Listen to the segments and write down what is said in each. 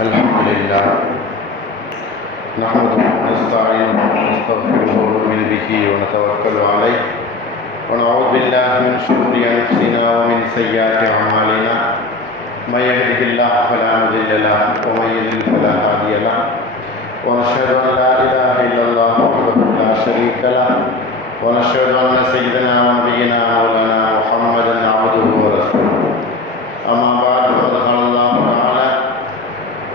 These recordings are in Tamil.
الحمد لله نحمده ونستعينه ونستغفره ونؤمن به ونتوكل عليه ونعوذ بالله من شرور انفسنا ومن سيئات اعمالنا من يهده الله فلا مضل له ومن يضلل فلا هادي له ونشهد ان لا اله الا الله وحده لا شريك له ونشهد ان سيدنا ونبينا مولانا محمدا عبده ورسوله اما بعد فقد قال الله تعالى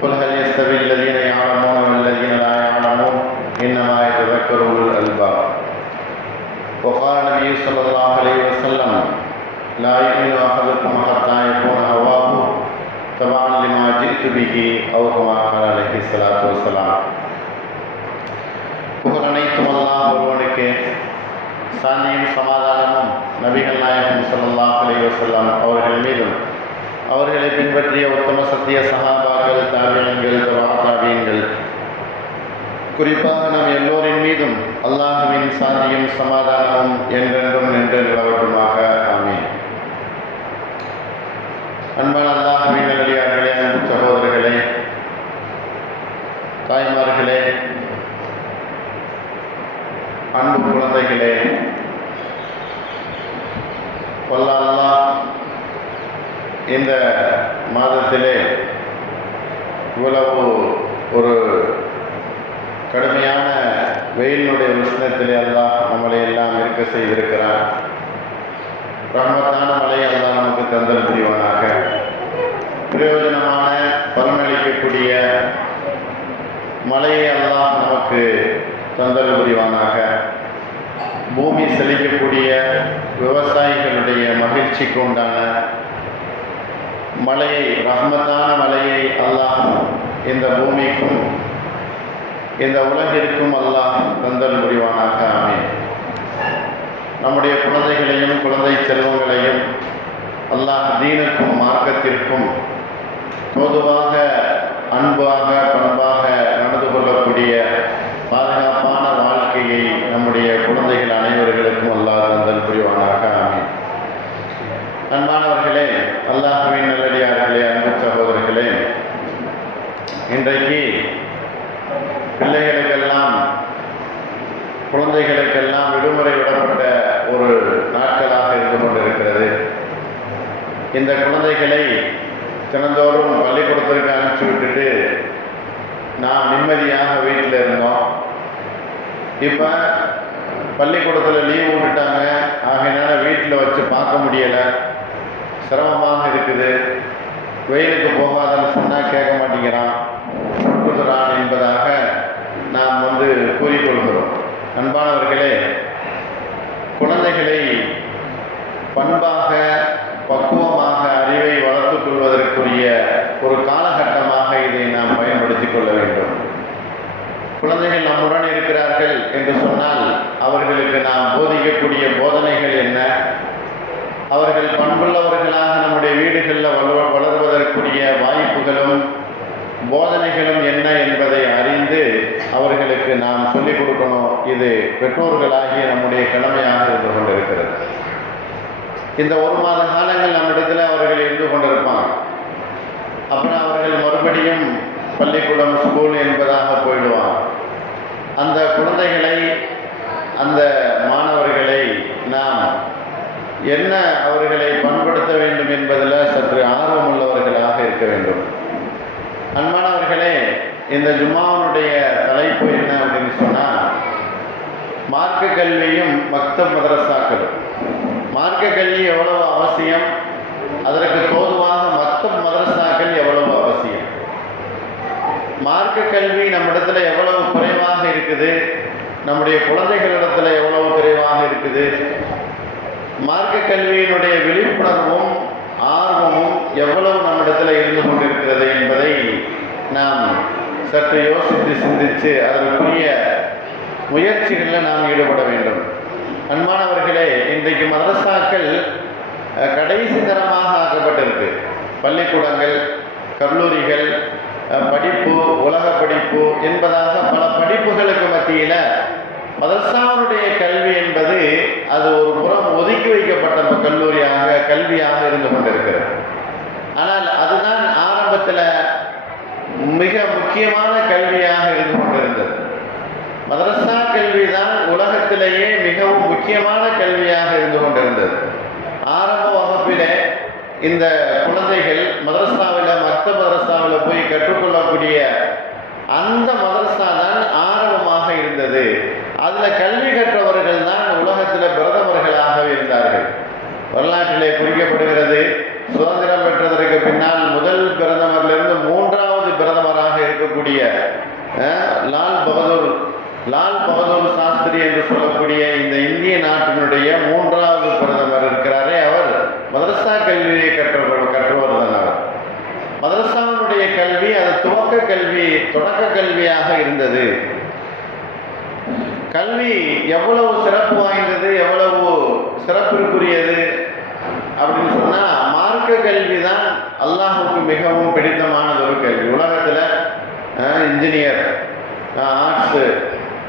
قل هل يستوي الذين يعلمون والذين لا يعلمون انما يتذكر اولو الالباب وقال النبي صلى الله عليه وسلم لا يؤمن احدكم حتى يكون هواه تبعا لما جئت به او كما قال عليه الصلاه والسلام. புகழனைத்தும் அல்லாஹ் ஒருவனுக்கே, சாந்தியும் சமாதானமும் நபிகள் நாயகம் ஸல்லல்லாஹு அலைஹி வஸல்லம் அவர்கள் மீதும் அவர்களை பின்பற்றிய உத்தம சத்திய சஹாபாக்கள், தாபிஈன்கள், தாபீன்கள், குறிப்பாக நம் எல்லோரின் மீதும் அல்லாஹ்வின் சாந்தியும் சமாதானமும் என்றென்றும் நின்று நிலவட்டுமாக. ஆமீன். அன்பான அல்லாஹ்வின் நல்லடியார்களே, அன்பு சகோதரர்களே, தாய்மார்களே, அன்பு குழந்தைகளே, வல்ல அல்லாஹ் இந்த மாதத்திலே இவ்வளவு ஒரு கடுமையான வெயிலினுடைய உஷ்ணத்திலே அல்லாஹ் நம்மளை எல்லாம் இருக்க செய்திருக்கிறார். ரஹ்மத்தான மழை அல்லாஹ் நமக்கு தந்தல் புரிவானாக. பிரயோஜனமான பலனளிக்கக்கூடிய மழையை அல்லாஹ் நமக்கு தந்தல் புரிவானாக. பூமி செழிக்கக்கூடிய விவசாயிகளுடைய மகிழ்ச்சிக்கு உண்டான மழையை, ரஹ்மத்தான மழையை அல்லாஹ் இந்த பூமிக்கும் இந்த உலகிற்கும் அல்லாஹ் தந்தல் புரிவானாக. ஆமீன். நம்முடைய குழந்தைகளையும் குழந்தை செல்வங்களையும் அல்லாஹ் தீனுக்கும் மார்க்கத்திற்கும் பொதுவாக அன்பாக பண்பாக நடந்து கொள்ளக்கூடிய பாதுகாப்பான வாழ்க்கையை நம்முடைய குழந்தைகள் அனைவர்களுக்கும் அல்லாஹ் தந்தல் புரிவானாக. ஆமீன். அன்பானவர்களே, அல்லாஹ்வின் நல்லடியார்களே, அன்பு சகோதரர்களே, இன்றைக்கு பிள்ளைகளுக்கெல்லாம், குழந்தைகளுக்கெல்லாம் விடுமுறை விடப்பட்ட ஒரு நாட்களாக இருந்து கொண்டிருக்கிறது. இந்த குழந்தைகளை தினந்தோறும் பள்ளிக்கூடத்திற்கு அனுப்பிச்சி விட்டுட்டு நாம் நிம்மதியாக வீட்டில் இருந்தோம். இப்போ பள்ளிக்கூடத்தில் லீவு விட்டுட்டாங்க, ஆகையினால வீட்டில் வச்சு பார்க்க முடியலை, சிரமமாக இருக்குது. வெயிலுக்கு போகாதன்னு சொன்னால் கேட்க மாட்டேங்கிறான், சுட்டுகிறான் என்பதாக நாம் கூறிக்கொள்கிறோம். அன்பானவர்களே, குழந்தைகளை பண்பாக பக்குவமாக அறிவை வளர்த்துக் கொள்வதற்குரிய ஒரு காலகட்டமாக இதை நாம் பயன்படுத்தி கொள்ள வேண்டும். குழந்தைகள் நம்முடன் இருக்கிறார்கள் என்று சொன்னால் அவர்களுக்கு நாம் போதிக்கக்கூடிய போதனைகள் என்ன, அவர்கள் பண்புள்ளவர்களாக நம்முடைய வீடுகளில் வளர்வதற்குரிய வாய்ப்புகளும் போதனைகளும் என்ன என்பதை அறிந்து அவர்களுக்கு நாம் சொல்லிக் கொடுக்கணும். இது பெற்றோர்களாகிய நம்முடைய கடமையாக இருந்து கொண்டிருக்கிறது. இந்த ஒரு மாத காலங்கள் நம்மிடத்தில் அவர்கள் இருந்து கொண்டிருப்பாங்க. அப்புறம் அவர்கள் மறுபடியும் பள்ளிக்கூடம், ஸ்கூல் என்பதாக போயிடுவாங்க. அந்த குழந்தைகளை, அந்த மாணவர்களை நாம் என்ன அவர்களை பண்படுத்த வேண்டும் என்பதில் சற்று ஆர்வம் உள்ளவர்களாக இருக்க வேண்டும். அன்பானவர்களே, இந்த ஜும்மாவுடைய தலைப்பு என்ன அப்படின்னு சொன்னால், மார்க்க கல்வியும் மக்தப் மதரசாக்களும். மார்க்க கல்வி எவ்வளவு அவசியம், அதற்கு தோதுவாக மக்தப் மதரசாக்கள் எவ்வளவு அவசியம். மார்க்க கல்வி நம்மிடத்தில் எவ்வளவு குறைவாக இருக்குது, நம்முடைய குழந்தைகளிடத்தில் எவ்வளவு குறைவாக இருக்குது. மார்க்க கல்வியினுடைய விழிப்புணர்வும் ஆர்வமும் எவ்வளவு நம்மிடத்தில் இருந்து கொண்டிருக்கிறது என்பதை நாம் சற்று யோசித்து சிந்தித்து அதற்குரிய முயற்சிகளில் நாம் ஈடுபட வேண்டும். அன்பானவர்களே, இன்றைக்கு மதரசாக்கள் கடைசி தரமாக ஆக்கப்பட்டிருக்கு. பள்ளிக்கூடங்கள், கல்லூரிகள், படிப்பு, உலக படிப்பு என்பதாக பல படிப்புகளுக்கு மத்தியில் மதரசாவுடைய கல்வி என்பது அது ஒரு புறம் ஒதுக்கி வைக்கப்பட்ட கல்வியாக இருந்து கொண்டிருக்கிறது. ஆனால் அதுதான் ஆரம்பத்தில் மிக முக்கியமான கல்வியாக இருந்து கொண்டிருந்தது. மதரசா கல்வி தான் உலகத்திலேயே மிகவும் முக்கியமான கல்வியாக இருந்து கொண்டிருந்தது. ஆரம்ப வகுப்பிலே இந்த குழந்தைகள் மதரசாவில் மற்ற மதரசாவில் போய் கற்றுக்கொள்ளக்கூடிய அந்த மதரசா தான் ஆரம்பமாக இருந்தது. அதில் கல்வி கற்றவர்கள் தான் உலகத்தில் பிரதமர்களாக இருந்தார்கள். வரலாற்றிலே குறிக்கப்படுகிறது, சுதந்திரம் பெற்றதற்கு பின்னால் முதல் பிரதமரிலிருந்து மூன்றாவது பிரதமராக இருக்கக்கூடிய லால் பகதூர் சாஸ்திரி என்று சொல்லக்கூடிய இந்த இந்திய நாட்டினுடைய மூன்றாவது பிரதமர் இருக்கிறாரே, அவர் மதரசா கல்வியை கற்றவர் தான். அவர் மதரசாவினுடைய கல்வி அது தொடக்க கல்வியாக இருந்தது. கல்வி எவ்வளவு சிறப்பு வாய்ந்தது, எவ்வளவு சிறப்பிற்குரியது அப்படின்னு சொன்னால், மார்க்க கல்வி தான் அல்லாஹுக்கு மிகவும் பிடித்தமானது ஒரு கல்வி. உலகத்தில் இன்ஜினியர், ஆர்ட்ஸு,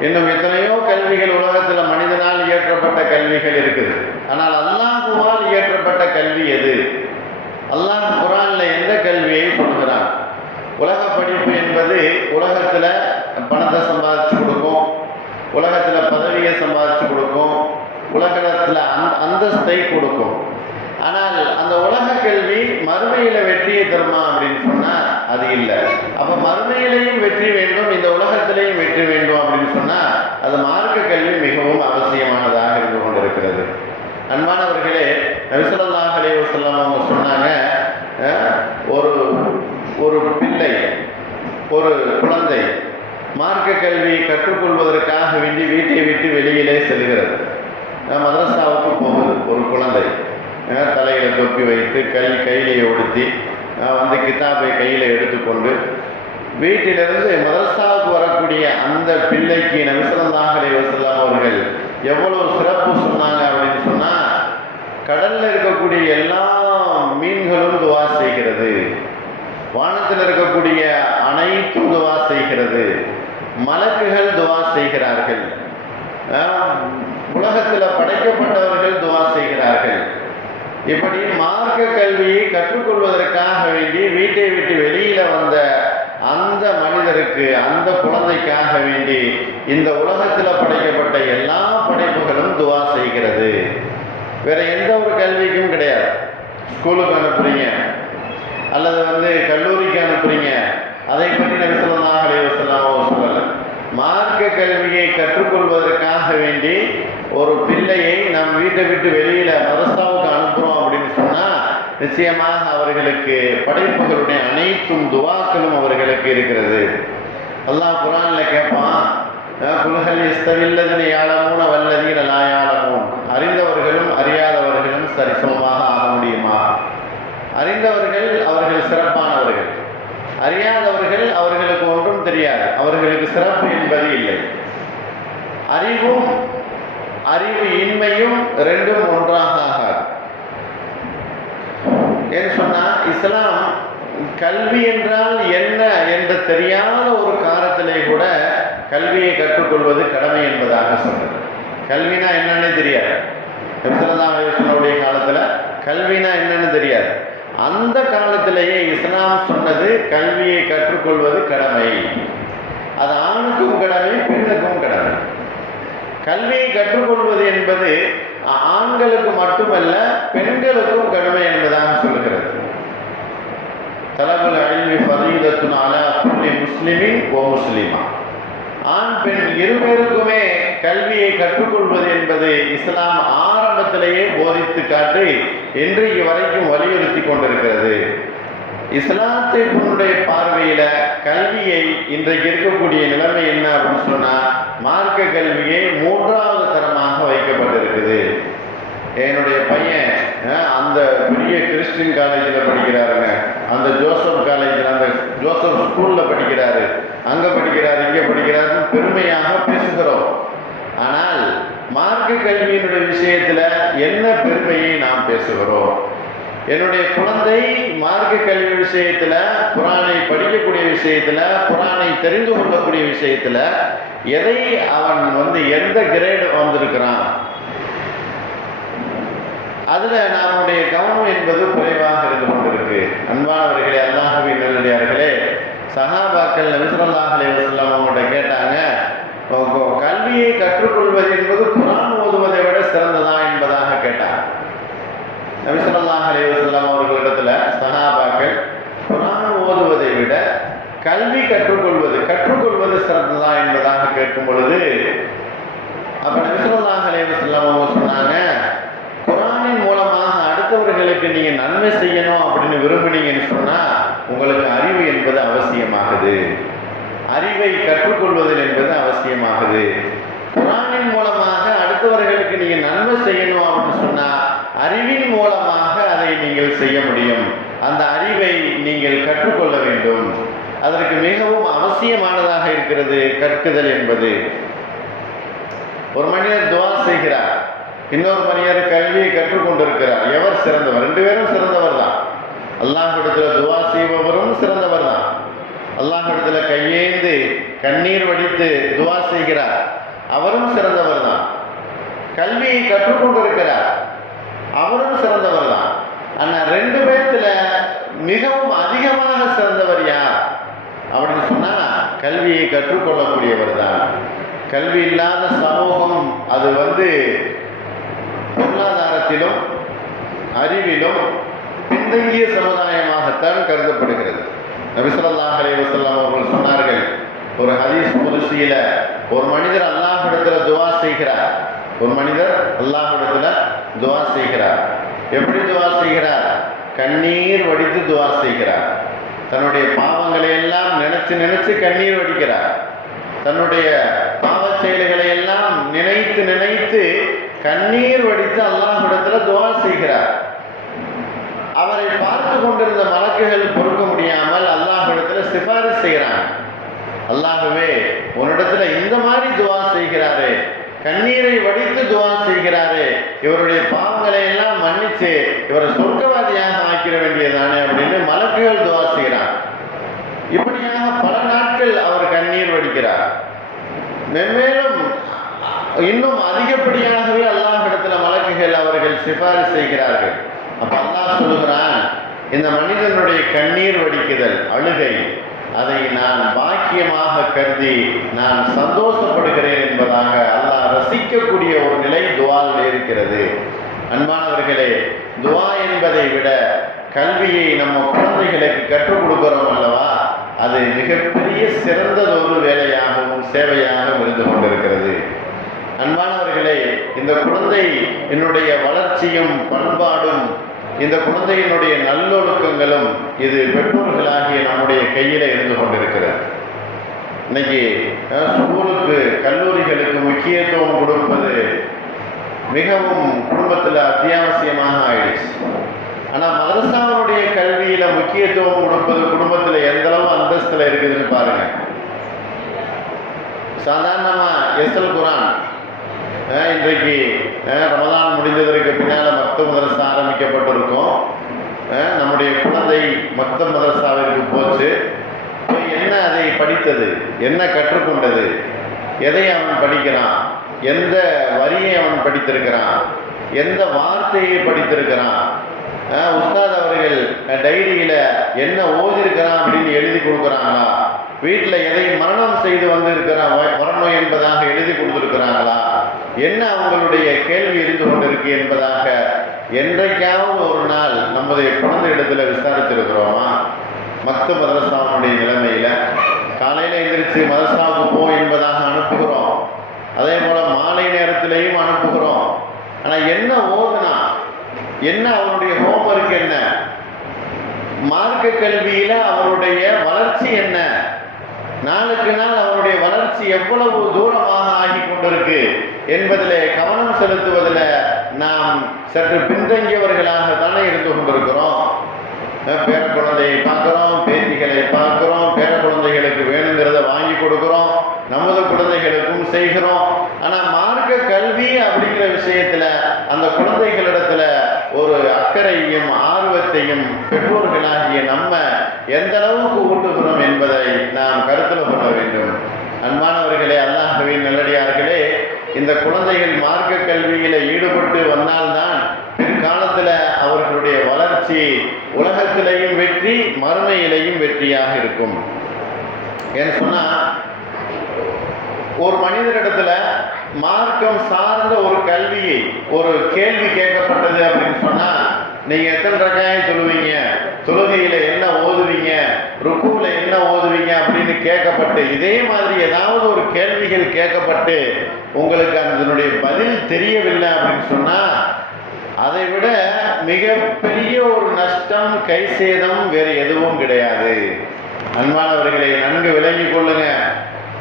இன்னும் எத்தனையோ கல்விகள் உலகத்தில் மனிதனால் இயற்றப்பட்ட கல்விகள் இருக்குது. ஆனால் அல்லாஹுவால் இயற்றப்பட்ட கல்வி எது? அல்லாஹ் குர்ஆனில் எந்த கல்வியை சொல்கிறான்? உலக படிப்பு என்பது உலகத்தில் பணத்தை சம்பாதிச்சு கொடுக்கும், உலகத்தில் பதவியை சம்பாதிச்சு கொடுக்கும், உலகத்தில் அந்தஸ்தை கொடுக்கும். ஆனால் அந்த உலக கல்வி மறுமையில் வெற்றியை தருமா அப்படின்னு சொன்னால் அது இல்லை. அப்போ மறுமையிலையும் வெற்றி வேண்டும், இந்த உலகத்திலையும் வெற்றி வேண்டும் அப்படின்னு சொன்னால் அது மார்க்க கல்வி மிகவும் அவசியமானதாக இருந்து கொண்டிருக்கிறது. அன்பானவர்களே, நபி ஸல்லல்லாஹு அலைஹி வஸல்லம் அவங்க சொன்னாங்க, ஒரு பிள்ளை, ஒரு குழந்தை மார்க்க கல்வியை கற்றுக்கொள்வதற்காக வேண்டி வீட்டை விட்டு வெளியிலே செல்கிறது. மதரசாவுக்கு போகுது ஒரு குழந்தை, தலையில் தொப்பி வைத்து கையிலேயே உடுத்தி கிதாபை கையில் எடுத்துக்கொண்டு வீட்டிலிருந்து மதரசாவுக்கு வரக்கூடிய அந்த பிள்ளைக்கு நபி ஸல்லல்லாஹு அலைஹி வஸல்லம் அவர்கள் எவ்வளவு சிறப்பு சொன்னாங்க அப்படின்னு சொன்னால், கடலில் இருக்கக்கூடிய எல்லா மீன்களும் துவா செய்கிறது, வானத்தில் இருக்கக்கூடிய அனைத்தும் துவா செய்கிறது, மலக்குகள் துவா செய்கிறார்கள், உலகத்தில் படைக்கப்பட்டவர்கள் துவா செய்கிறார்கள். இப்படி மார்க்க கல்வியை கற்றுக்கொள்வதற்காக வேண்டி வீட்டை விட்டு வெளியில் வந்த அந்த மனிதருக்கு, அந்த குழந்தைக்காக வேண்டி இந்த உலகத்தில் படைக்கப்பட்ட எல்லா படைப்புகளும் துவா செய்கிறது. வேற எந்த ஒரு கல்விக்கும் கிடையாது. ஸ்கூலுக்கு அனுப்புறீங்க அல்லது கல்லூரிக்கு அனுப்புறீங்க, அதை பற்றி நபி ஸல்லல்லாஹு அலைஹி வஸல்லம் சொல்லலை. மார்க்க கல்வியை கற்றுக்கொள்வதற்காக வேண்டி ஒரு பிள்ளையை நாம் வீட்டை விட்டு வெளியில் மதரசாவுக்கு அனுப்புகிறோம் அப்படின்னு சொன்னால், நிச்சயமாக அவர்களுக்கு படைப்புகளுடைய அனைத்தும் துவாக்களும் அவர்களுக்கு இருக்கிறது. அல்லாஹ் குர்ஆனில் கேட்பான், குல்ஹல் யஸ்தவில்லதீன யஅலமூன வல்லதீன லா யஅலமூன், அறிந்தவர்களும் அறியாதவர்களும் சரிசமமாக ஆக முடியுமா? அறிந்தவர்கள் அவர்கள் சிறப்பானவர்கள், அறியாதவர்கள் அவர்களுக்கு ஒன்றும் தெரியாது, அவர்களுக்கு சிறப்பு என்பது இல்லை. அறிவு இன்மையும் ரெண்டும் ஒன்றாக ஆகாது. என்று சொன்னால், இஸ்லாம் கல்வி என்றால் என்ன என்று தெரியாத ஒரு காலத்திலே கூட கல்வியை கற்றுக்கொள்வது கடமை என்பதாக சொன்னது. கல்வினா என்னன்னு தெரியாது. நபிகளுடைய காலத்தில் கல்வினா என்னன்னு தெரியாது. அந்த காலத்திலேயே இஸ்லாம் சொன்னது கல்வியை கற்றுக்கொள்வது கடமை. அது ஆணுக்கும் கடமை, பெண்ணுக்கும் கடமை. கல்வியை கற்றுக்கொள்வது என்பது ஆண்களுக்கு மட்டுமல்ல, பெண்களுக்கும் கடமை என்பதாக சொல்லுகிறது. தலபுல் இல்மி ஃபரீதத்துன் அலா குல்லி முஸ்லிமின் வ முஸ்லிமா, ஆண் பெண் இருவருக்குமே கல்வியை கற்றுக்கொள்வது என்பது இஸ்லாம் ஆரம்பத்திலேயே போதித்து காட்டி இன்றைக்கு வரைக்கும் வலியுறுத்தி கொண்டிருக்கிறது. இஸ்லாத்தினுடைய பார்வையில் கல்வியை இன்றைக்கு இருக்கக்கூடிய நிலைமை என்ன அப்படின்னு சொன்னால், மார்க்க கல்வியை மூன்றாவது தரமாக வைக்கப்பட்டிருக்குது. என்னுடைய பையன் அந்த பெரிய கிறிஸ்டின் காலேஜில் படிக்கிறாருங்க, அந்த ஜோசப் காலேஜில், அந்த ஜோசப் ஸ்கூலில் படிக்கிறாரு, அங்கே படிக்கிறாரு, இங்கே படிக்கிறாருன்னு பெருமையாக பேசுகிறோம். ஆனால் மார்க்க கல்வியினுடைய விஷயத்தில் என்ன பெருமையை நாம் பேசுகிறோம்? என்னுடைய குழந்தை மார்க்க கல்வி விஷயத்தில், குர்ஆனை படிக்கக்கூடிய விஷயத்தில், குர்ஆனை தெரிந்து கொள்ளக்கூடிய விஷயத்தில் எதை அவன் எந்த கிரேடு வந்திருக்கிறான், அதில் நம்முடைய கவனம் என்பது குறைவாக இருந்து கொண்டிருக்கு. அன்பானவர்களே, அல்லாஹ்வின் நல்லடியார்களே, சஹாபாக்கள் நபி ஸல்லல்லாஹு அலைஹி வஸல்லம் அவங்கள்ட்ட கேட்டாங்க, கல்வியை கற்றுக்கொள்வது என்பது குர்ஆன் ஓதுவதை விட சிறந்ததா என்பதாக கேட்டார். நபி ஸல்லல்லாஹு அலைஹி வஸல்லம் அவர்களிடத்துல சஹாபாக்கள் குர்ஆன் ஓதுவதை விட கல்வி கற்றுக்கொள்வது சிறந்ததா என்பதாக கேட்கும் பொழுது, அப்ப நபி ஸல்லல்லாஹு அலைஹி வஸல்லம் அவங்க சொன்னாங்க, குர்ஆனின் மூலமாக அடுத்தவர்களுக்கு நீங்க நன்மை செய்யணும் அப்படின்னு விரும்புனீங்கன்னு சொன்னா உங்களுக்கு அறிவு என்பது அவசியமாகுது, அறிவை கற்றுக்கொள்வதில் என்பது அவசியமாகுது. குர்ஆனின் மூலமாக அடுத்தவர்களுக்கு நீங்க நன்மை செய்யணும் அப்படின்னு சொன்னா அறிவின் மூலமாக அதை நீங்கள் செய்ய முடியும். அந்த அறிவை நீங்கள் கற்றுக்கொள்ள வேண்டும். அதற்கு மிகவும் அவசியமானதாக இருக்கிறது கற்குதல் என்பது. ஒரு மனிதர் துஆ செய்கிறார், இன்னொரு மனிதர் கல்வியை கற்றுக்கொண்டிருக்கிறார். எவர் சிறந்தவர்? ரெண்டு பேரும் சிறந்தவர் தான். அல்லாஹ்விடத்தில் துஆ செய்பவரும் சிறந்தவர் தான். அல்லாஹ்விடத்தில் கையேந்து கண்ணீர் வடித்து துஆ செய்கிறார், அவரும் சிறந்தவர் தான். கல்வியை கற்றுக்கொண்டிருக்கிறார், அவரும் சிறந்தவர் தான். ஆனால் ரெண்டு பேர்த்துல மிகவும் அதிகமாக சிறந்தவர் யார் அப்படின்னு சொன்னா கல்வியை கற்றுக்கொள்ளக்கூடியவர் தான். கல்வி இல்லாத சமூகம் அது பொருளாதாரத்திலும் அறிவிலும் பின்தங்கிய சமுதாயமாகத்தான் கருதப்படுகிறது. நபி ஸல்லல்லாஹு அலைஹி வஸல்லம் அவர்கள் சொன்னார்கள், ஒரு ஹதீஸ் குதுஸியில ஒரு மனிதர் அல்லாஹ்விடத்தில் துஆ செய்கிறார். ஒரு மனிதர் அல்லாஹ்விடத்தில் துஆ செய்கிறார். எப்படி துஆ செய்கிறார்? கண்ணீர் வடித்து துஆ செய்கிறார். தன்னுடைய பாவங்களை எல்லாம் நினைச்சு கண்ணீர் வடிக்கிறார். தன்னுடைய பாவ செயல்களை எல்லாம் நினைத்து கண்ணீர் வடித்து அல்லாஹ்விடத்தில் துஆ செய்கிறார். அவரை பார்த்து கொண்டிருந்த மலக்குகள் பொறுக்க முடியாமல் அல்லாஹ்விடத்தில் சிபாரிசு செய்கிறாங்க. அல்லாஹ்வே, உன்னிடத்துல இந்த மாதிரி துஆ செய்கிறாரே, கண்ணீரை வடித்து துஆ செய்கிறாரே, இவருடைய பாவங்களை எல்லாம் மன்னிச்சு இவரை சொர்க்கவாதியாக ஆக்கிட வேண்டியதானே அப்படின்னு மலக்குகள் துஆ செய்கிறார். இப்படியாக பல நாட்கள் அவர் கண்ணீர் வடிக்கிறார். மென்மேலும் இன்னும் அதிகப்படியாகவே அல்லாஹ்விடத்துல மலக்குகள் அவர்கள் சிபாரிசு செய்கிறார்கள். அப்ப அல்லாஹ் சொல்லுகிறான், இந்த மனிதனுடைய கண்ணீர் வடிக்குதல், அழுகை, அதை நான் பாக்கியமாக கருதி நான் சந்தோஷப்படுகிறேன் என்பதாக அல்லாஹ் ரசிக்கக்கூடிய ஒரு நிலை துஆவில் இருக்கிறது. அன்பானவர்களே, துஆ என்பதை விட கல்வியை நம்ம குழந்தைகளுக்கு கற்றுக் கொடுக்கிறோம் அல்லவா, அது மிகப்பெரிய சிறந்ததொரு வேலையாகவும் சேவையாகவும் இருந்து கொண்டிருக்கிறது. அன்பானவர்களே, இந்த குழந்தை என்னுடைய வளர்ச்சியும் பண்பாடும் இந்த குழந்தையினுடைய நல்லொழுக்கங்களும் இது பெற்றோர்களாகிய நம்முடைய கையில் இருந்து கொண்டிருக்கிறது. இன்னைக்கு ஸ்கூலுக்கு கல்லூரிகளுக்கு முக்கியத்துவம் கொடுப்பது மிகவும் குடும்பத்தில் அத்தியாவசியமாக ஆயிடுச்சு. ஆனால் மதரசாவுடைய கல்வியில் முக்கியத்துவம் கொடுப்பது குடும்பத்தில் எந்தளவு அந்தஸ்தில் இருக்குதுன்னு பாருங்க. சாதாரணமாக எஸ்எல் குரான் இன்றைக்கு ரமலான் முடிந்ததற்கு பின்னால் மக்தப் மதரசா ஆரம்பிக்கப்பட்டிருக்கும். நம்முடைய குழந்தை மக்தப் மதரசாவிற்கு போச்சு. என்ன அதை படித்தது, என்ன கற்றுக்கொண்டது, எதை அவன் படிக்கிறான், எந்த வரியை அவன் படித்திருக்கிறான், எந்த வார்த்தையை படித்திருக்கிறான், உஸ்தாத் அவர்கள் டைரியில் என்ன ஓதிருக்கிறான் அப்படின்னு எழுதி கொடுக்குறாங்களா, வீட்டில் எதை மரணம் செய்து வந்திருக்கிறான் வரணும் என்பதாக எழுதி கொடுத்துருக்கிறாங்களா, என்ன அவங்களுடைய கேள்வி இருந்து கொண்டிருக்கு என்பதாக என்றைக்காவது ஒரு நாள் நம்முடைய குழந்தை இடத்துல விசாரித்திருக்கிறோமா? மக்தப் மதரசாவுடைய நிலைமையில் காலையில் எந்திரிச்சு மதரசாவுக்கு போ என்பதாக அனுப்புகிறோம். அதே போல் மாலை நேரத்திலையும் அனுப்புகிறோம். ஆனால் என்ன ஓதுனா, என்ன அவருடைய ஹோம்ஒர்க், என்ன மார்க்க கல்வியில் அவருடைய வளர்ச்சி என்ன, நாளுக்கு நாள் அவருடைய வளர்ச்சி எவ்வளவு தூரமாக ஆகி கொண்டிருக்கு என்பதில் கவனம் செலுத்துவதில் நாம் சற்று பின்தங்கியவர்களாகத்தானே இருந்து கொண்டிருக்கிறோம். பேர குழந்தையை பார்க்குறோம், பேத்திகளை பார்க்குறோம், பேர குழந்தைகளுக்கு வேணுங்கிறத வாங்கி கொடுக்குறோம், நமது குழந்தைகளுக்கும் செய்கிறோம். ஆனால் மார்க்க கல்வி அப்படிங்கிற விஷயத்தில் அந்த குழந்தைகளிடத்தில் ஒரு அக்கறையும் ஆர்வத்தையும் பெற்றோர்களாகிய நம்ம எந்த அளவுக்கு ஊட்டுகிறோம் என்பதை நாம் கருத்தில் கொள்ள வேண்டும். அன்பானவர்களே, அல்லாஹ்வின் நல்லடியார்களே, இந்த குழந்தைகள் மார்க்க கல்வியில் ஈடுபட்டு வந்தால்தான் பிற்காலத்தில் அவர்களுடைய வளர்ச்சி உலகத்திலேயும் வெற்றி, மறுமையிலேயும் வெற்றியாக இருக்கும். ஏன்னு சொன்னால், ஒரு மனிதரிடத்துல மார்க்கம் சார்ந்த ஒரு கல்வியை, ஒரு கேள்வி கேட்கப்பட்டது அப்படின்னு சொன்னா, நீங்க எத்தனை ரக்காயை சொல்லுவீங்க, தொழுகையில என்ன ஓதுவீங்க, ருக்குல என்ன ஓதுவீங்க அப்படின்னு கேட்கப்பட்டு, இதே மாதிரி ஏதாவது ஒரு கேள்விகள் கேட்கப்பட்டு உங்களுக்கு அதனுடைய பதில் தெரியவில்லை அப்படின்னு சொன்னா, அதை விட மிகப்பெரிய ஒரு நஷ்டம், கை சேதம் வேறு எதுவும் கிடையாது. அன்பானவர்களை நன்கு விளங்கிக் கொள்ளுங்க.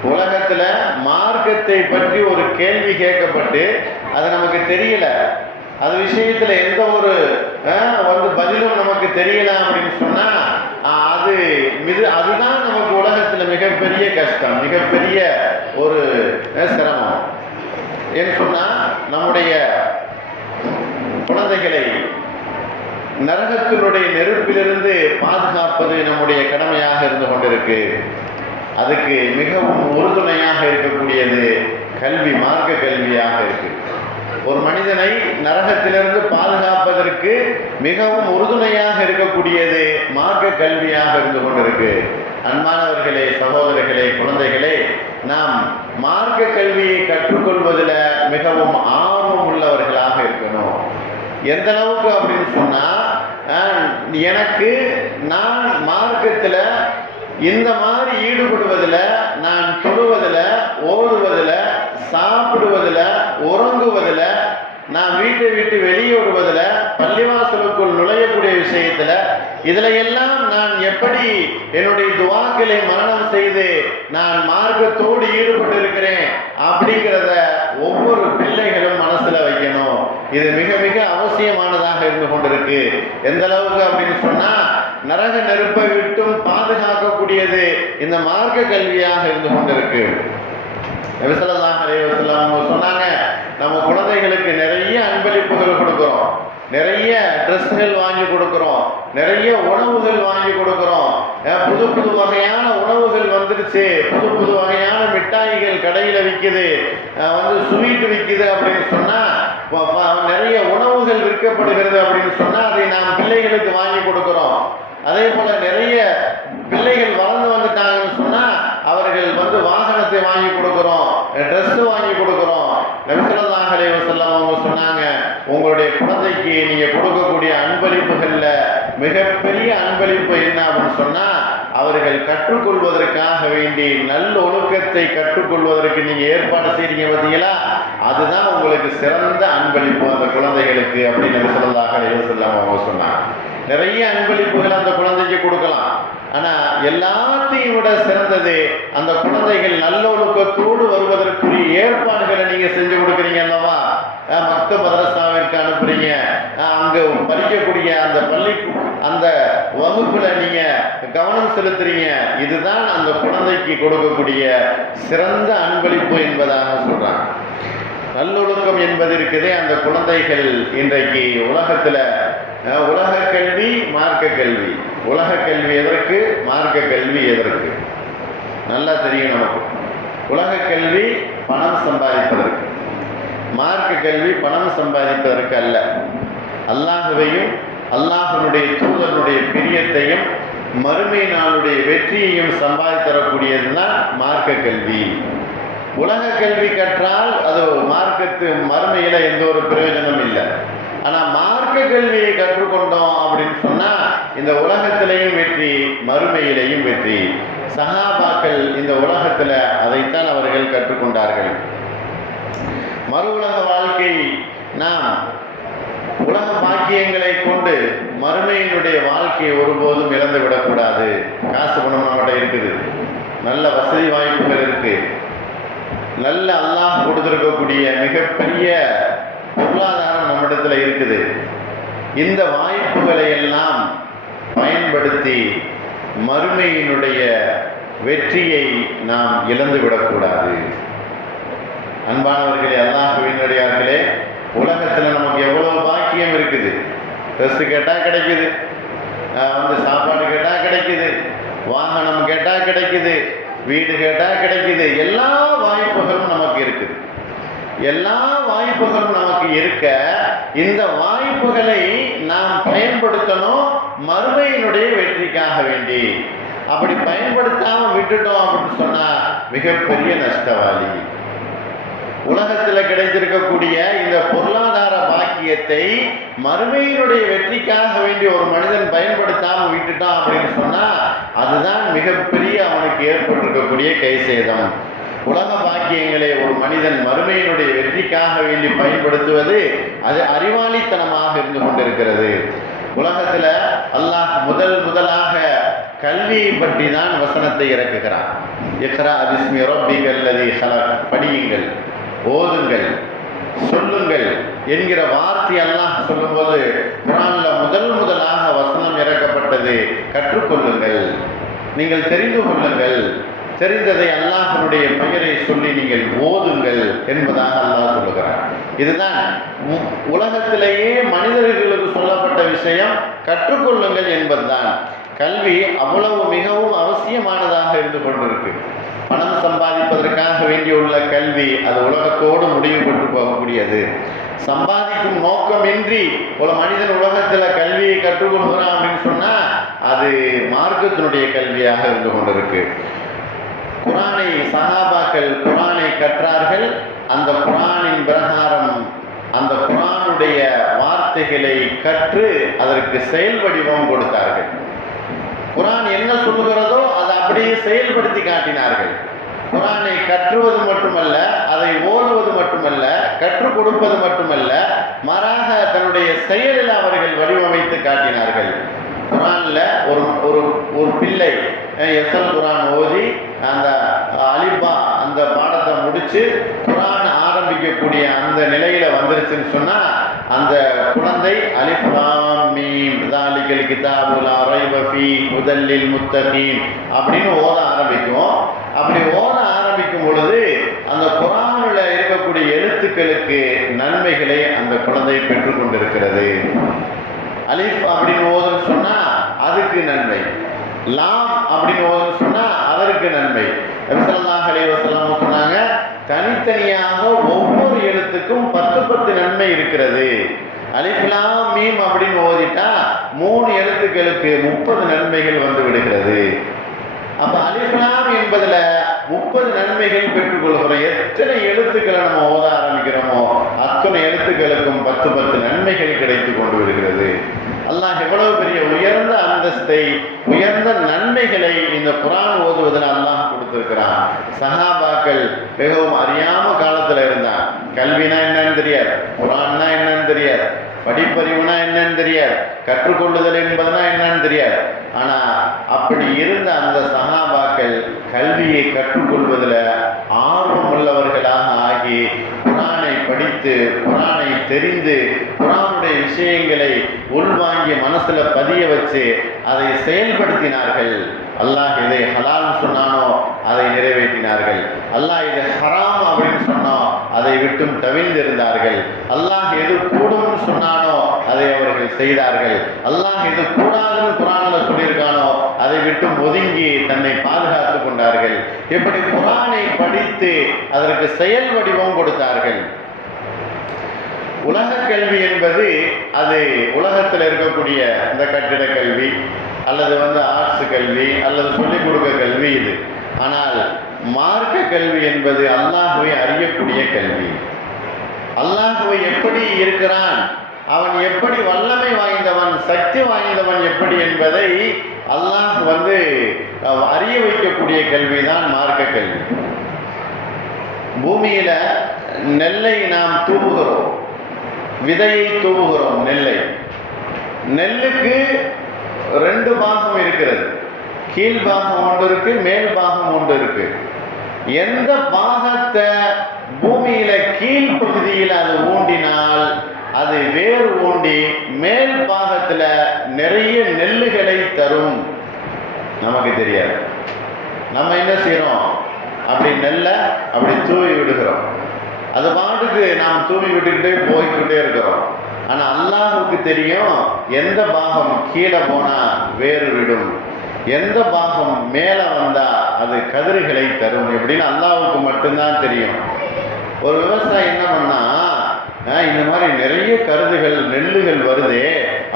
உலகத்துல மார்க்கத்தை பற்றி ஒரு கேள்வி கேட்கப்பட்டு அது நமக்கு தெரியல, அது விஷயத்துல எந்த ஒரு பதிலும் நமக்கு தெரியல அப்படின்னு சொன்னா, அதுதான் நமக்கு உலகத்துல மிகப்பெரிய கஷ்டம், மிகப்பெரிய ஒரு சிரமம். ஏன்னு சொன்னா, நம்முடைய குழந்தைகளை நரகத்தினுடைய நெருப்பிலிருந்து பாதுகாப்பது நம்முடைய கடமையாக இருந்து கொண்டிருக்கு. அதுக்கு மிகவும் உறுதுணையாக இருக்கக்கூடியது கல்வி, மார்க்க கல்வியாக இருக்கு. ஒரு மனிதனை நரகத்திலிருந்து பாதுகாப்பதற்கு மிகவும் உறுதுணையாக இருக்கக்கூடியது மார்க்க கல்வியாக இருந்து கொண்டிருக்கு. அன்பானவர்களே, சகோதரர்களே, குழந்தைகளே, நாம் மார்க்க கல்வியை கற்றுக்கொள்வதில் மிகவும் ஆர்வம் உள்ளவர்களாக இருக்கணும். எந்த அளவுக்கு அப்படின்னு சொன்னா, எனக்கு நான் மார்க்கத்தில் இந்த மாதிரி ஈடுபடுவதில், நான் தொழுவதில், ஓடுவதில், சாப்பிடுவதில், உறங்குவதில், நான் வீட்டை விட்டு வெளியே வருவதில், பள்ளிவாசலுக்குள் நுழையக்கூடிய விஷயத்தில், இதில் எல்லாம் நான் எப்படி என்னுடைய துவாக்களை மரணம் செய்து நான் மார்க்கத்தோடு ஈடுபட்டு இருக்கிறேன் அப்படிங்கிறத ஒவ்வொரு பிள்ளைகளும் மனசுல வைக்கணும். இது மிக மிக அவசியமானதாக இருந்து கொண்டிருக்கு. எந்த அளவுக்கு அப்படின்னு சொன்னா, நரக நெருப்பை விட்டும் பாதுகாக்கக்கூடியது இந்த மார்க்க கல்வியாக இருந்து கொண்டிருக்கு. நபி ஸல்லல்லாஹு அலைஹி வஸல்லம் சொன்னாங்க, நம்ம குழந்தைகளுக்கு நிறைய அன்பளிப்புகள் கொடுக்குறோம், நிறைய ட்ரெஸ்ஸுகள் வாங்கி கொடுக்குறோம், நிறைய உணவுகள் வாங்கி கொடுக்குறோம், புது புது வகையான உணவுகள் வந்துருச்சு, புது புது வகையான மிட்டாய்கள் கடையில் விற்குது, ஸ்வீட் விற்குது அப்படின்னு சொன்னா, நிறைய உணவுகள் விற்கப்படுகிறது அப்படின்னு சொன்னா, அதை நாம் பிள்ளைகளுக்கு வாங்கி கொடுக்குறோம். அதே போல நிறைய பிள்ளைகள் வளர்ந்து வந்துட்டாங்கன்னு சொன்னா, அவர்கள் வாகனத்தை வாங்கி கொடுக்குறோம், ட்ரெஸ் வாங்கி கொடுக்குறோம். நபி ஸல்லல்லாஹு அலைஹி வஸல்லம் அவங்க சொன்னாங்க, உங்களுடைய குழந்தைக்கு நீங்க கொடுக்கக்கூடிய அன்பளிப்புகள்ல மிகப்பெரிய அன்பளிப்பு என்ன அப்படின்னு சொன்னா, அவர்கள் கற்றுக்கொள்வதற்காக வேண்டி நல்ல ஒழுக்கத்தை கற்றுக்கொள்வதற்கு நீங்க ஏற்பாடு செய்றீங்க பார்த்தீங்களா, அதுதான் உங்களுக்கு சிறந்த அன்பளிப்பு அந்த குழந்தைகளுக்கு அப்படின்னு நபி ஸல்லல்லாஹு அலைஹி வஸல்லம் அவங்க சொன்னாங்க. நிறைய அன்பளிப்புகள் அந்த குழந்தைக்கு கொடுக்கலாம், ஆனா எல்லாத்தையும் விட சிறந்தது அந்த குழந்தைகள் நல்லொழுக்கத்தோடு வருவதற்குரிய ஏற்பாடுகளை நீங்க செஞ்சு கொடுக்குறீங்க அல்லவா. மக்க மதரசாவிற்கு அனுப்புறீங்க, அங்க படிக்கக்கூடிய அந்த பள்ளி அந்த வகுப்புல நீங்க கவனம் செலுத்துறீங்க. இதுதான் அந்த குழந்தைக்கு கொடுக்கக்கூடிய சிறந்த அன்பளிப்பு என்பதாக சொல்றாங்க. நல்லொழுக்கம் என்பது இருக்குது. அந்த குழந்தைகள் இன்றைக்கு உலகத்துல உலக கல்வி, மார்க்க கல்வி, உலக கல்வி எதற்கு, மார்க்க கல்வி எதற்கு நல்லா தெரியும் நமக்கு. உலக கல்வி பணம் சம்பாதிப்பதற்கு, மார்க்க கல்வி பணம் சம்பாதிப்பதற்கு அல்ல. அல்லாஹுவையும் அல்லாஹனுடைய தூதனுடைய பிரியத்தையும் மறுமை நாளுடைய வெற்றியையும் சம்பாதித்தரக்கூடியது தான் மார்க்க கல்வி. உலக கல்வி கற்றால் அது மார்க்கத்து மறுமையில எந்த ஒரு பிரயோஜனம் இல்லை. ஆனா மார்க்க கல்வியை கற்றுக்கொண்டோம் அப்படின்னு சொன்னா, இந்த உலகத்திலையும் வெற்றி, மறுமையிலையும் வெற்றி. சஹாபாக்கள் இந்த உலகத்துல அதைத்தான் அவர்கள் கற்றுக்கொண்டார்கள். மறு உலக வாழ்க்கை, நாம் உலக பாக்கியங்களை கொண்டு மறுமையினுடைய வாழ்க்கையை ஒருபோதும் இழந்து விடக்கூடாது. காசு பணம் நம்மகிட்ட இருக்குது, நல்ல வசதி வாய்ப்புகள் இருக்கு, நல்ல அல்லாஹ் கொடுத்திருக்கக்கூடிய மிகப்பெரிய பொருளாதாரம் நம்மிடத்துல இருக்குது. இந்த வாய்ப்புகளை எல்லாம் பயன்படுத்தி மறுமையினுடைய வெற்றியை நாம் இழந்து விடக்கூடாது. அன்பானவர்களே, அல்லாஹ்வினுடையார்களே, உலகத்தில் நமக்கு எவ்வளவு பாக்கியம் இருக்குது. ட்ரெஸ்ஸு கேட்டால் கிடைக்குது, சாப்பாடு கேட்டால் கிடைக்குது, வாகனம் கேட்டால் கிடைக்குது, வீடு கேட்டால் கிடைக்குது. எல்லா வாய்ப்புகளும் நமக்கு இருக்குது. எல்லா வாய்ப்புகளும் நமக்கு இருக்க, இந்த வாய்ப்புகளை நாம் பயன்படுத்தணும் மறுமையினுடைய வெற்றிக்காக வேண்டி. அப்படி பயன்படுத்தாமல் விட்டுட்டோம் அப்படின்னு சொன்னால் மிகப்பெரிய நஷ்டவாளி. உலகத்தில் கிடைத்திருக்கக்கூடிய இந்த பொருளாதார பாக்கியத்தை மறுமையினுடைய வெற்றிக்காக வேண்டி ஒரு மனிதன் பயன்படுத்தாமல் விட்டுட்டான் அப்படின்னு சொன்னால் அதுதான் மிகப்பெரிய அவனுக்கு ஏற்பட்டிருக்கக்கூடிய கைசேதம். உலக பாக்கியங்களை ஒரு மனிதன் மறுமையினுடைய வெற்றிக்காக வேண்டி பயன்படுத்துவது அது அறிவாளித்தனமாக இருந்து கொண்டிருக்கிறது. உலகத்தில் அல்லாஹ் முதலாக கல்வியை பற்றி தான் வசனத்தை இறக்குகிறான். இக்ரா பிஸ்மி ரப்பிக்கல் லதீ ஹலக், படியுங்கள், ஓதுங்கள், சொல்லுங்கள் என்கிற வார்த்தை அல்லாஹ் சொல்லும்போது குர்ஆன்ல முதலாக வசனம் இறக்கப்பட்டது கற்றுக்கொள்ளுங்கள், நீங்கள் தெரிந்து கொள்ளுங்கள், தெரிந்ததை அல்லாஹ்வுடைய பெயரை சொல்லி நீங்கள் ஓதுங்கள் என்பதாக அல்லாஹ் சொல்லுகிறார். இதுதான் உலகத்திலேயே மனிதர்களுக்கு சொல்லப்பட்ட விஷயம், கற்றுக்கொள்ளுங்கள் என்பதுதான். கல்வி அவ்வளவு மிகவும் அவசியமானதாக இருந்து கொண்டிருக்கு. பணம் சம்பாதிப்பதற்காக வேண்டியுள்ள கல்வி அது உலகத்தோடு முடிவு கொண்டு போகக்கூடியது. சம்பாதிக்கும் நோக்கமின்றி ஒரு மனிதன் உலகத்தில் கல்வியை கற்றுக்கொள்கிறான் அப்படின்னு சொன்னால் அது மார்க்கத்தினுடைய கல்வியாக இருந்து கொண்டிருக்கு. குர்ஆனை சஹாபாக்கள் குர்ஆனை கற்றார்கள். அந்த குர்ஆனின் பிரகாரம் அந்த குர்ஆனுடைய வார்த்தைகளை கற்று அதற்கு செயல் வடிவம் கொடுத்தார்கள். குர்ஆன் என்ன சொல்லுகிறதோ அதை அப்படியே செயல்படுத்தி காட்டினார்கள். குர்ஆனை கற்றுவது மட்டுமல்ல, அதை ஓதுவது மட்டுமல்ல, கற்றுக் கொடுப்பது மட்டுமல்ல, மாறாக தன்னுடைய செயலில் அவர்கள் வடிவமைத்து காட்டினார்கள். குர்ஆன்ல ஒரு பிள்ளை எஸ்எல் குர்ஆன் ஓதி அந்த அலிபா அந்த பாடத்தை முடிச்சு குர்ஆன் ஆரம்பிக்கக்கூடிய அந்த நிலையில வந்துருச்சுன்னு சொன்னா அந்த குழந்தை அலிஃப் லாம் மீம் ஸாலிகல் கிதாபு லா ரைப ஃபீஹி ஹுதல் லில் முத்தகீன் அப்படின்னு ஓத ஆரம்பிக்கும். அப்படி ஓத ஆரம்பிக்கும் பொழுது அந்த குர்ஆனில் இருக்கக்கூடிய எழுத்துக்களுக்கு நன்மைகளை அந்த குழந்தை பெற்றுக் கொண்டிருக்கிறது. அலிஃப் அப்படின்னு ஓதுன்னு சொன்னா அதுக்கு நன்மை, லாம் அப்படின்னு ஓதுன்னு சொன்னா அதற்கு நன்மை. நபி ஸல்லல்லாஹு அலைஹி வஸல்லம் சொன்னாங்க, தனித்தனியாக ஒவ்வொரு எழுத்துக்கும் 10 நன்மை இருக்கிறது. அலிஃப் லாம் மீம் அப்படின்னு ஓதிட்டா 3 எழுத்துக்களுக்கு 30 நன்மைகள் வந்து விடுகிறது. அப்ப அலிஃப் லாம் என்பதுல 30 நன்மைகள் பெற்றுக்கொள்கிறோம். எத்தனை எழுத்துக்களை நம்ம ஓத ஆரம்பிக்கிறோமோ அத்தனை எழுத்துக்களுக்கும் 10 நன்மைகள் கிடைத்து கொண்டு வருகிறது. அல்லாஹ் எவ்வளவு பெரிய உயர்ந்த அந்தஸ்தை, உயர்ந்த நன்மைகளை இந்த குர்ஆன் ஓதுவதில் அல்லாஹ் கொடுத்திருக்கிறான். சஹாபாக்கள் மிகவும் அறியாம காலத்துல இருந்தான். கல்வினா என்னன்னு தெரியாது, குர்ஆன்னா என்னன்னு தெரியாது, படிப்பறிவுனா என்னன்னு தெரியாது, கற்றுக்கொள்ளுதல் என்பதுனா என்னன்னு தெரியாது. ஆனா அப்படி இருந்த அந்த சஹாபாக்கள் கல்வியை கற்றுக்கொள்வதில் ஆர்வம் உள்ளவர்களாக ஆகி குர்ஆனை படித்து, குர்ஆனை தெரிந்து, குர்ஆனுடைய விஷயங்களை உள்வாங்கி மனசுல பதிய வச்சு அதை செயல்படுத்தினார்கள். அல்லாஹ் இதை ஹலால் சொன்னானோ அதை நிறைவேற்றினார்கள். அல்லாஹ் இதை ஹராம் அப்படின்னு சொன்னோம் அதை விட்டும் தவிர்ந்திருந்தார்கள். அல்லாஹ் எது கூடும்னு சொன்னானோ அதை அவர்கள் செய்தார்கள். அல்லாஹ் எது கூடாதுன்னு குர்ஆன்ல சொல்லியிருக்கானோ அதை விட்டும் ஒதுங்கி தன்னை பாதுகாத்து கொண்டார்கள். இப்படி குர்ஆனை படித்து அதற்கு செயல் வடிவம் கொடுத்தார்கள். உலக கல்வி என்பது அது உலகத்தில் இருக்கக்கூடிய இந்த கட்டிட கல்வி அல்லது ஆர்ட்ஸ் கல்வி அல்லது சொல்லிக் கொடுக்க கல்வி இது. ஆனால் மார்க்க கல்வி என்பது அல்லாஹ்வை அறியக்கூடிய கல்வி. அல்லாஹ்வை எப்படி இருக்கிறான், அவன் எப்படி வல்லமை வாய்ந்தவன், சக்தி வாய்ந்தவன் எப்படி என்பதை அல்லாஹ் அறிய வைக்கக்கூடிய கல்விதான் மார்க்க கல்வி. பூமியில நெல்லை நாம் தூவுகிறோம், விதையை தூவுகிறோம். நெல்லுக்கு 2 பாகம் இருக்கிறது. கீழ் பாகம் ஒன்று இருக்கு, மேல் பாகம் ஒன்று இருக்கு. எந்த பாகத்தை பூமியில கீழ் பகுதியில் அது ஊண்டினால் அது வேர் ஊண்டி மேல் பாகத்துல நிறைய நெல்லுகளை தரும். நமக்கு தெரியாது. நம்ம என்ன செய்யறோம், அப்படி நெல்லை அப்படி தூவி விடுகிறோம். அது பாட்டுக்கு நாம் தூவி விட்டுக்கிட்டே போய்கிட்டே இருக்கிறோம். ஆனால் அல்லாஹுக்கு தெரியும் எந்த பாகம் கீழே போனால் வேறு விடும், எந்த பாகம் மேலே வந்தால் அது கதிர்களை தரும் எப்படின்னு அல்லாஹுக்கு மட்டும்தான் தெரியும். ஒரு விவசாயி என்ன பண்ணா, இந்த மாதிரி நிறைய கருதுகள் நெல்லுகள் வருதே,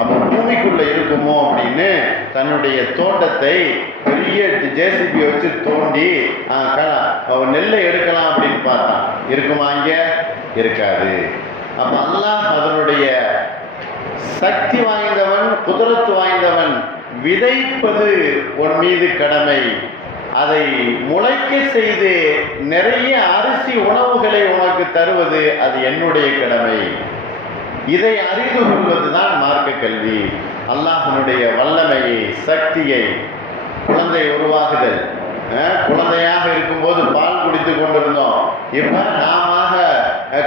அப்போ பூமிக்குள்ளே இருக்குமோ அப்படின்னு தன்னுடைய தோட்டத்தை பெரிய ஜேசிபி வச்சு தோண்டி நெல்லை எடுக்கலாம் அப்படின்னு பார்த்தான். இருக்குமா? இங்கே இருக்காது. அப்போ அல்லாஹ் அதனுடைய சக்தி வாய்ந்தவன், குதிரத்து வாய்ந்தவன். விதைப்பது உன் மீது கடமை, அதை முளைக்க செய்து நிறைய அரிசி உணவுகளை உனக்கு தருவது அது என்னுடைய கடமை. இதை அறிந்து கொள்வதுதான் மார்க்க கல்வி. அல்லாஹ்வினுடைய வல்லமையை, சக்தியை, குழந்தை உருவாகுதல். குழந்தையாக இருக்கும்போது பால் குடித்து கொண்டிருந்தோம், இப்போ நாம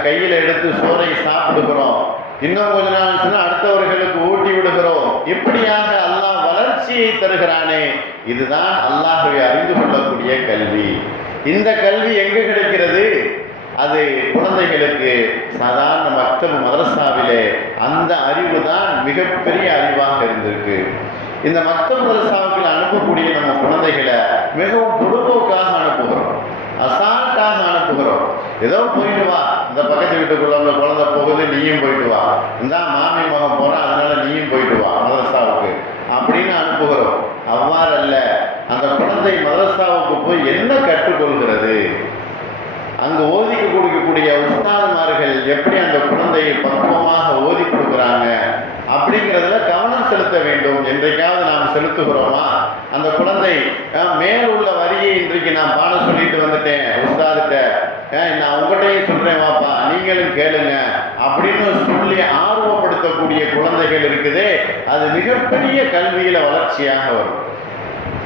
கையில் எடுத்து சோறை சாப்பிடுகிறோம். இன்னும் கொஞ்ச நாள் சொன்னா அடுத்தவர்களுக்கு ஊட்டி விடுகிறோம். இப்படியாக அல்லாஹ் வளர்ச்சியை தருகிறானே, இதுதான் அல்லாஹ்வை அறிந்து கொள்ளக்கூடிய கல்வி. இந்த கல்வி எங்கே கிடைக்கிறது? அது குழந்தைகளுக்கு சாதாரண மக்தப் மதரசாவிலே அந்த அறிவு தான் மிகப்பெரிய அறிவாக இருந்திருக்கு. இந்த மக்தப் மதரசாவுக்கு அனுப்பக்கூடிய நம்ம குழந்தைகளை மிகவும் பொதுபோக்காக அனுப்புகிறோம், அசால்ட்டாக அனுப்புகிறோம். ஏதோ போயிட்டு வா, இந்த பக்கத்து வீட்டுக்குள்ள உள்ள குழந்தை போகுது, நீயும் போயிட்டு வா, இந்த மாமி மகன் போகிறான் அதனால நீயும் போயிட்டு வா மதரசாவுக்கு அப்படின்னு அனுப்புகிறோம். அவ்வாறு அல்ல. அந்த குழந்தை மதரசாவுக்கு போய் என்ன கற்றுக்கொள்கிறது, அங்கு ஓதி கொடுக்கக்கூடிய உஸ்தாதுமார்கள் எப்படி அந்த குழந்தையை பக்குவமாக ஓதி கொடுக்குறாங்க அப்படிங்கிறதுல கவனம் செலுத்த வேண்டும். என்றைக்காவது நாம் செலுத்துகிறோமா? அந்த குழந்தை மேல் உள்ள வரியை இன்றைக்கு நான் பாட சொல்லிட்டு வந்துட்டேன் உஸ்தாதுகிட்ட, நான் உங்கள்கிட்டையும் சொல்கிறேன் வாப்பா நீங்களும் கேளுங்க அப்படின்னு சொல்லி ஆர்வப்படுத்தக்கூடிய குழந்தைகள் இருக்குதே, அது மிகப்பெரிய கல்வியில் வளர்ச்சியாக வரும்.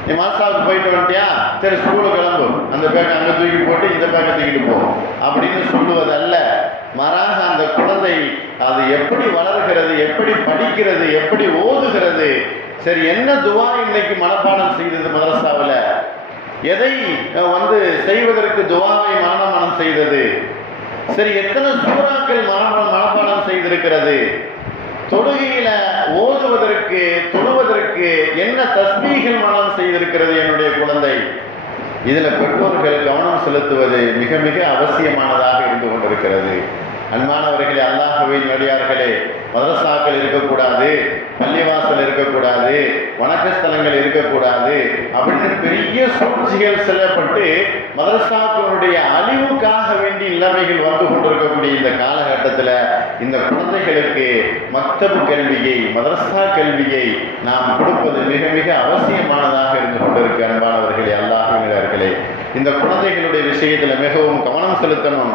நீ மாசாவுக்கு போயிட்டு வந்துட்டியா, சரி ஸ்கூலுக்கு கிளம்பு, அந்த பேக்கை அங்கே தூக்கி போட்டு இந்த பேக்கை தூக்கிட்டு போ அப்படின்னு சொல்லுவதல்ல. மாறாக அந்த குழந்தை அது எப்படி வளர்கிறது, எப்படி படிக்கிறது, எப்படி ஓதுகிறது, சரி என்ன துவா இன்னைக்கு மனப்பாடம் செய்தது மதரசாவில், எதை செய்வதற்கு துவாவை மனப்பாடம் செய்தது, சரி எத்தனை சூறாக்கள் மனப்பாடம் செய்திருக்கிறது, தொழுகையில ஓதுவதற்கு தொழுவதற்கு என்ன தஸ்பீகள் மனம் செய்திருக்கிறது என்னுடைய குழந்தை. இதில் பெற்றோர்கள் கவனம் செலுத்துவது மிக மிக அவசியமானதாக இருந்து கொண்டிருக்கிறது. அன்பானவர்களே, அல்லாஹ்வின் நல்லடியார்களே, மதரசாக்கள் இருக்கக்கூடாது, பள்ளிவாசல் இருக்கக்கூடாது, வணக்கஸ்தலங்கள் இருக்கக்கூடாது அப்படின்னு பெரிய சூழ்ச்சிகள் செல்லப்பட்டு மதரசாக்களுடைய அழிவுக்காக வேண்டி நிலைமைகள் வந்து கொண்டிருக்கக்கூடிய இந்த காலகட்டத்தில் இந்த குழந்தைகளுக்கு மக்தப் கல்வியை, மதரசா கல்வியை நாம் கொடுப்பது மிக மிக அவசியமானதாக இருந்து கொண்டிருக்க. அன்பானவர்களே, அல்லாஹ்வினர்களே, இந்த குழந்தைகளுடைய விஷயத்தில் மிகவும் கவனம் செலுத்தணும்.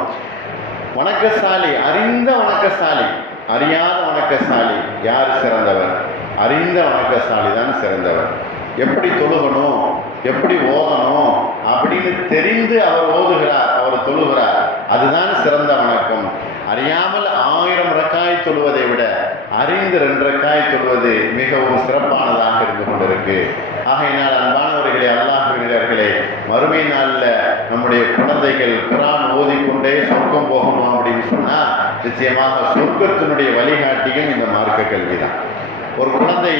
வணக்கசாலி, அறிந்த வணக்கசாலி, அறியாத வணக்கசாலி யார் சிறந்தவர்? அறிந்த வணக்கசாலி தான் சிறந்தவர். எப்படி தொழுகணும், எப்படி ஓதணும் அப்படின்னு தெரிந்து அவர் ஓதுகிறார், அவர் தொழுகிறார், அதுதான் சிறந்த வணக்கம். அறியாமல் 1000 ரக்காய் தொழுவதை விட அறிந்து 2 ரக்காய் தொழுவது மிகவும் சிறப்பானதாக இருந்து கொண்டிருக்கு. ஆகையினால் அன்பானவர்களே, அல்லாஹ்வினர்களே, மறுமை நாளில் நம்முடைய குழந்தைகள் குர்ஆன் ஓதிக்கொண்டே சொர்க்கம் போகணும் அப்படின்னு சொன்னால் நிச்சயமாக சொர்க்கத்தினுடைய வழிகாட்டியும் இந்த மார்க்க கல்வி தான். ஒரு குழந்தை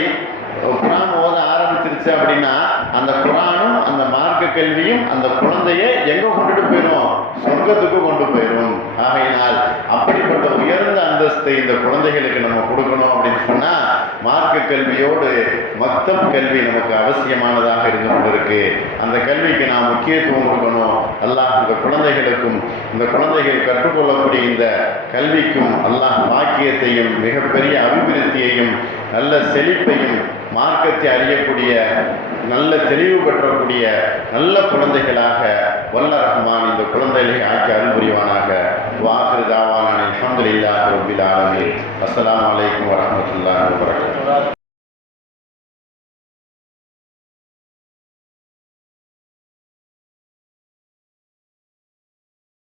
குர்ஆன் ஓத ஆரம்பிச்சிருச்சு அப்படின்னா அந்த குர்ஆனும் அந்த மார்க்க கல்வியும் அந்த குழந்தையை எங்கே கொண்டுட்டு போயிடும்? சொர்க்கத்துக்கு கொண்டு போயிடும். ஆகையினால் அப்படிப்பட்ட உயர்ந்த அந்தஸ்தை இந்த குழந்தைகளுக்கு நம்ம கொடுக்கணும் அப்படின்னு சொன்னால் மார்க்க கல்வியோடு மக்தப் கல்வி நமக்கு அவசியமானதாக இருந்து கொண்டிருக்கு. அந்த கல்விக்கு நாம் முக்கியத்துவம் கொடுக்கணும். அல்லாஹ் இந்த குழந்தைகளுக்கும் இந்த குழந்தைகள் கற்றுக்கொள்ளக்கூடிய இந்த கல்விக்கும் அல்லாஹ் பாக்கியத்தையும் மிகப்பெரிய அபிவிருத்தியையும் நல்ல செழிப்பையும் மார்க்கத்தை அறியக்கூடிய நல்ல தெளிவு பெற்றக்கூடிய நல்ல குழந்தைகளாக வல்ல ரஹ்மான் இந்த குழந்தைகளை ஆக்கி அருள் புரிவானாக. வாஹிரு தாவானா அல்ஹம்துலில்லாஹி ரப்பில் ஆலமீன். அஸ்ஸலாமு அலைக்கும் வரஹ்மத்துல்லாஹி வபரகாத்துஹு.